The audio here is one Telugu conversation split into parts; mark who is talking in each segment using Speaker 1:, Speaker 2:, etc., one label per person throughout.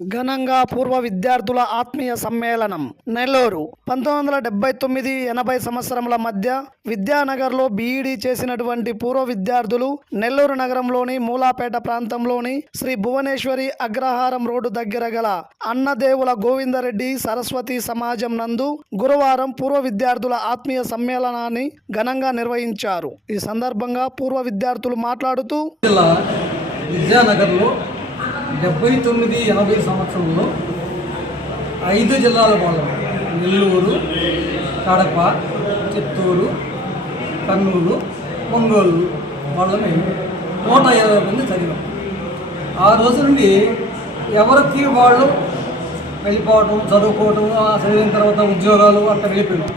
Speaker 1: ఘనంగా పూర్వ విద్యార్థుల ఆత్మీయ సమ్మేళనం. నెల్లూరు పంతొమ్మిది వందల డెబ్బై తొమ్మిది ఎనభై సంవత్సరముల మధ్య విద్యానగర్లో బీఈడీ చేసినటువంటి పూర్వ విద్యార్థులు నెల్లూరు నగరంలోని మూలాపేట ప్రాంతంలోని శ్రీ భువనేశ్వరి అగ్రహారం రోడ్డు దగ్గర గల అన్నదేవుల గోవిందరెడ్డి సరస్వతి సమాజం నందు గురువారం పూర్వ విద్యార్థుల ఆత్మీయ సమ్మేళనాన్ని ఘనంగా నిర్వహించారు. ఈ సందర్భంగా పూర్వ విద్యార్థులు మాట్లాడుతూ
Speaker 2: విద్యానగర్లో డెబ్బై తొమ్మిది ఎనభై సంవత్సరంలో ఐదు జిల్లాల వాళ్ళు. నెల్లూరు కడప చిత్తూరు కర్నూలు ఒంగోలు వాళ్ళని నూట ఇరవై మంది చదివాం. ఆ రోజు నుండి ఎవరికి వాళ్ళు? వెళ్ళిపోవటం చదువుకోవటం ఆ చదివిన తర్వాత ఉద్యోగాలు అట్లా వెళ్ళిపోయాం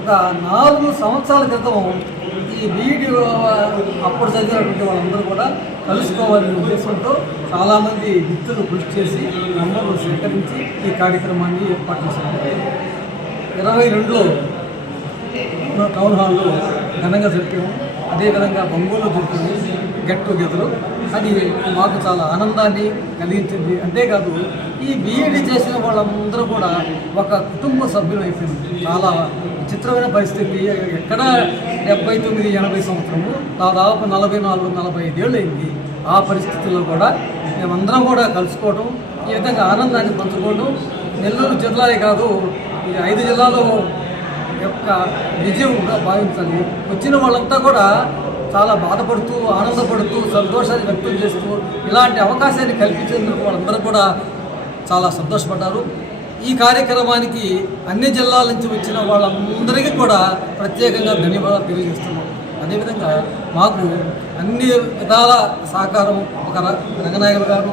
Speaker 2: ఒక నాలుగు సంవత్సరాల క్రితం ఈ బీఈడి అప్పుడు చదివినటువంటి వాళ్ళందరూ కూడా కలుసుకోవాలనే ఉద్దేశంతో చాలామంది మిత్రులు కృషి చేసి నంబర్లు సేకరించి ఈ కార్యక్రమాన్ని ఏర్పాటు చేశారు. ఇరవై రెండులో టౌన్ హాల్లో ఘనంగా జరిపాము. అదేవిధంగా ఒంగోలు జరిపింది గెట్ టుగెదర్. అది మాకు చాలా ఆనందాన్ని కలిగించింది. అంతేకాదు ఈ బీఈడి చేసిన వాళ్ళందరూ కూడా ఒక కుటుంబ సభ్యులు అయిపోయింది చాలా విచిత్రమైన పరిస్థితి. ఎక్కడ డెబ్బై తొమ్మిది ఎనభై సంవత్సరము దాదాపు నలభై నాలుగు నలభై ఐదేళ్ళు అయింది. ఆ పరిస్థితుల్లో కూడా మేమందరం కూడా కలుసుకోవడం ఈ విధంగా ఆనందాన్ని పంచుకోవడం నెల్లూరు జిల్లాలే కాదు ఈ ఐదు జిల్లాలో యొక్క విజయంగా భావించాలి. వచ్చిన వాళ్ళంతా కూడా చాలా బాధపడుతూ ఆనందపడుతూ సంతోషాన్ని వ్యక్తం చేస్తూ ఇలాంటి అవకాశాన్ని కల్పించేందుకు వాళ్ళందరూ కూడా చాలా సంతోషపడ్డారు. ఈ కార్యక్రమానికి అన్ని జిల్లాల నుంచి వచ్చిన వాళ్ళందరికీ కూడా ప్రత్యేకంగా ధన్యవాదాలు తెలియజేస్తున్నాం. అదేవిధంగా మాకు అన్ని విధాల సహకారం ఒక రంగనాయకులు గారు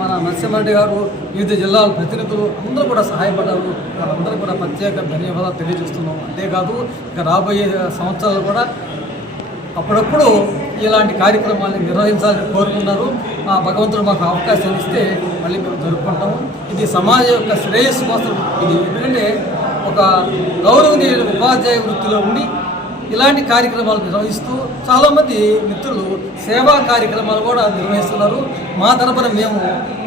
Speaker 2: మన నరసింహారెడ్డి గారు వివిధ జిల్లాల ప్రతినిధులు అందరూ కూడా సహాయపడ్డారు. వాళ్ళందరూ కూడా ప్రత్యేక ధన్యవాదాలు తెలియజేస్తున్నాం. అంతేకాదు ఇక రాబోయే సంవత్సరాలు కూడా అప్పుడప్పుడు ఇలాంటి కార్యక్రమాన్ని నిర్వహించాలని కోరుకున్నారు ఆ భగవంతుడు మాకు అవకాశం ఇస్తే మళ్ళీ మేము జరుపుకుంటాము. ఇది సమాజం యొక్క శ్రేయస్సు కోసం ఇది. ఎందుకంటే ఒక గౌరవనీయ ఉపాధ్యాయ వృత్తిలో ఉండి ఇలాంటి కార్యక్రమాలు నిర్వహిస్తూ చాలామంది మిత్రులు సేవా కార్యక్రమాలు కూడా నిర్వహిస్తున్నారు. మా తరపున మేము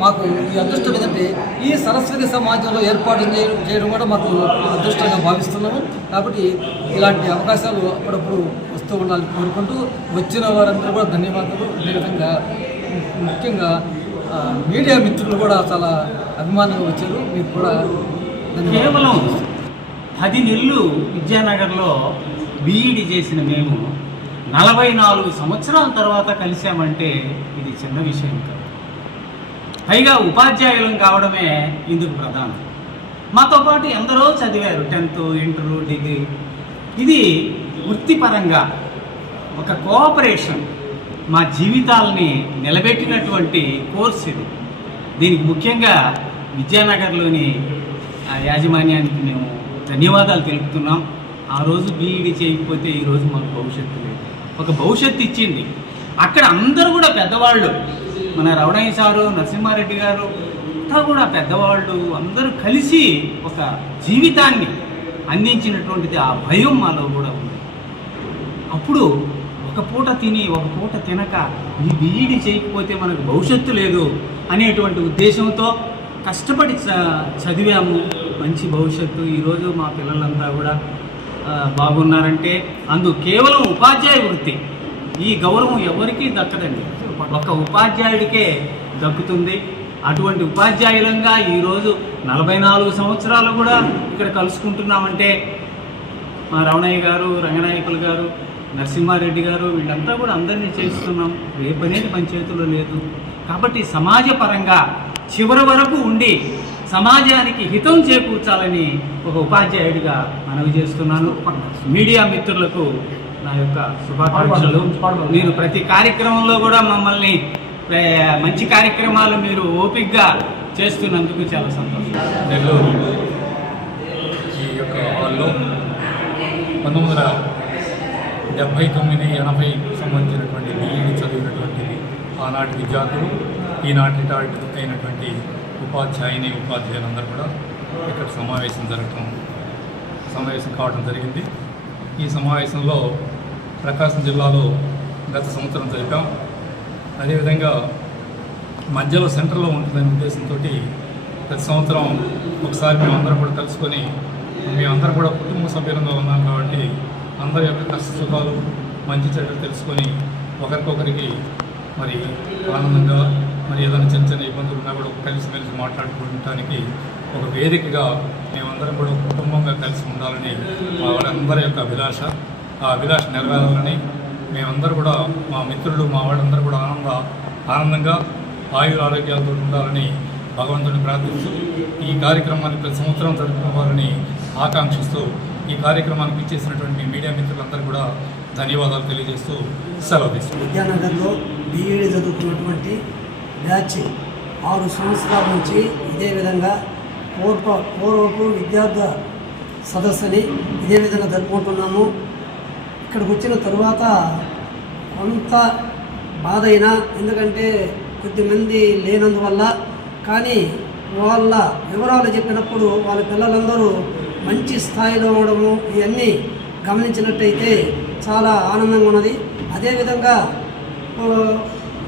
Speaker 2: మాకు ఈ అదృష్టం ఏంటంటే ఈ సరస్వతి సమాజంలో ఏర్పాటు చేయడం చేయడం కూడా మాకు అదృష్టంగా భావిస్తున్నాము. కాబట్టి ఇలాంటి అవకాశాలు అప్పుడప్పుడు వస్తూ ఉండాలని కోరుకుంటూ వచ్చిన వారందరూ కూడా ధన్యవాదాలు. అదేవిధంగా ముఖ్యంగా మీడియా మిత్రులు కూడా చాలా అభిమానంగా వచ్చారు. మీకు కూడా
Speaker 3: కేవలం పది నెలలు విద్యానగర్లో బీఈడి చేసిన మేము నలభై నాలుగు సంవత్సరాల తర్వాత కలిసామంటే ఇది చిన్న విషయం కాదు. పైగా ఉపాధ్యాయులం కావడమే ఇందుకు ప్రధానం. మాతో పాటు ఎందరో చదివారు టెన్త్ ఇంటర్ డిగ్రీ. ఇది వృత్తిపరంగా ఒక కోఆపరేషన్ మా జీవితాలని నిలబెట్టినటువంటి కోర్స్ ఇది. దీనికి ముఖ్యంగా విద్యానగర్లోని ఆ యాజమాన్యానికి మేము ధన్యవాదాలు తెలుపుతున్నాం. ఆ రోజు బీఈడి చేయకపోతే ఈరోజు మాకు భవిష్యత్తు లేదు. ఒక భవిష్యత్తు ఇచ్చింది. అక్కడ అందరూ కూడా పెద్దవాళ్ళు మన రవణయ్య సారు నరసింహారెడ్డి గారు అంతా కూడా పెద్దవాళ్ళు అందరూ కలిసి ఒక జీవితాన్ని అందించినటువంటిది ఆ భయం మాలో కూడా ఉంది. అప్పుడు ఒక పూట తిని ఒక పూట తినక ఈ బీఈడి చేయకపోతే మనకు భవిష్యత్తు లేదు అనేటువంటి ఉద్దేశంతో కష్టపడి చ చదివాము. మంచి భవిష్యత్తు. ఈరోజు మా పిల్లలంతా కూడా బాగున్నారంటే అందు కేవలం ఉపాధ్యాయ వృత్తి. ఈ గౌరవం ఎవరికీ దక్కదండి. ఒక ఉపాధ్యాయుడికే దక్కుతుంది. అటువంటి ఉపాధ్యాయులంగా ఈరోజు నలభై నాలుగు సంవత్సరాలు కూడా ఇక్కడ కలుసుకుంటున్నామంటే మా రమణయ్య గారు రంగనాయకులు గారు నరసింహారెడ్డి గారు వీళ్ళంతా కూడా అందరినీ చేస్తున్నాం. రేపు అనేది మన చేతిలో లేదు. కాబట్టి సమాజపరంగా చివరి వరకు ఉండి సమాజానికి హితం చేకూర్చాలని ఒక ఉపాధ్యాయుడిగా మనవి చేస్తున్నాను. మీడియా మిత్రులకు నా యొక్క శుభాకాంక్షలు. మీరు ప్రతి కార్యక్రమంలో కూడా మమ్మల్ని మంచి కార్యక్రమాలు మీరు ఓపిక్గా చేస్తున్నందుకు చాలా సంతోషం.
Speaker 4: నెల్లూరు ఈ యొక్క హాల్లో పంతొమ్మిది వందల డెబ్భై తొమ్మిది ఎనభై సంబంధించినటువంటి బీఈడి చదివినటువంటిది ఆనాటి విద్యార్థులు ఈనాటి రిటైర్డ్ అయినటువంటి ఉపాధ్యాయుని ఉపాధ్యాయులందరూ కూడా ఇక్కడ సమావేశం జరగటం సమావేశం కావడం జరిగింది. ఈ సమావేశంలో ప్రకాశం జిల్లాలో గత సంవత్సరం జరిపాం. అదేవిధంగా మధ్యలో సెంటర్లో ఉంటుందనే ఉద్దేశంతో ప్రతి సంవత్సరం ఒకసారి మేమందరం కూడా కలుసుకొని మేమందరం కూడా కుటుంబ సభ్యులంగా ఉన్నాం కాబట్టి అందరి యొక్క కష్ట సుఖాలు మంచి చెడ్డలు తెలుసుకొని ఒకరికొకరికి మరి ఆనందంగా మరి ఏదైనా చిన్న చిన్న ఇబ్బందులు ఉన్నా కూడా కలిసిమెలిసి మాట్లాడుకోవడానికి ఒక వేదికగా మేమందరం కూడా కుటుంబంగా కలిసి ఉండాలని మా వాళ్ళందరి యొక్క అభిలాష. ఆ అభిలాష నెరవేరాలని మేమందరూ కూడా మా మిత్రులు మా వాళ్ళందరూ కూడా ఆనంద ఆనందంగా ఆయుర ఆరోగ్యాలతో ఉండాలని భగవంతుని ప్రార్థిస్తూ ఈ కార్యక్రమాన్ని ప్రతి సంవత్సరం జరుపుకోవాలని ఆకాంక్షిస్తూ ఈ కార్యక్రమానికి ఇచ్చేసినటువంటి మీడియా మిత్రులందరూ కూడా ధన్యవాదాలు తెలియజేస్తూ సెలవు తీసుకుంటాం
Speaker 5: విద్యానగర్లో బీఈడీ చదువుకున్నటువంటి బ్యాచ్ ఆరు సంవత్సరాల నుంచి ఇదే విధంగా పూర్వ పూర్వపు విద్యార్థ సదస్సుని ఇదే విధంగా జరుపుకుంటున్నాము. ఇక్కడికి వచ్చిన తరువాత కొంత బాధ అయినా ఎందుకంటే కొద్దిమంది లేనందువల్ల కానీ వాళ్ళ వివరాలు చెప్పినప్పుడు వాళ్ళ పిల్లలందరూ మంచి స్థాయిలో ఉండడము ఇవన్నీ గమనించినట్టయితే చాలా ఆనందంగా ఉన్నది. అదేవిధంగా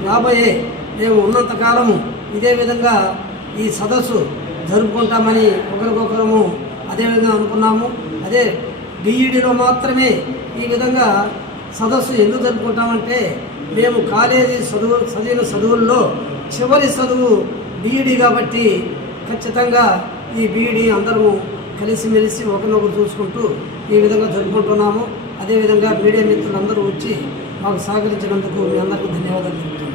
Speaker 5: రాబోయే మేము ఉన్నంతకాలము ఇదే విధంగా ఈ సదస్సు జరుపుకుంటామని ఒకరికొకరము అదేవిధంగా అనుకున్నాము. అదే బీఈడిలో మాత్రమే ఈ విధంగా సదస్సు ఎందుకు జరుపుకుంటామంటే మేము కాలేజీ చదువు చదివిన చదువుల్లో చివరి చదువు బీఈడి కాబట్టి ఖచ్చితంగా ఈ బీఈడి అందరము కలిసిమెలిసి ఒకరినొకరు చూసుకుంటూ ఈ విధంగా జరుపుకుంటున్నాము. అదేవిధంగా మీడియా మిత్రులందరూ వచ్చి మాకు సహకరించినందుకు మీ అందరికీ ధన్యవాదాలు.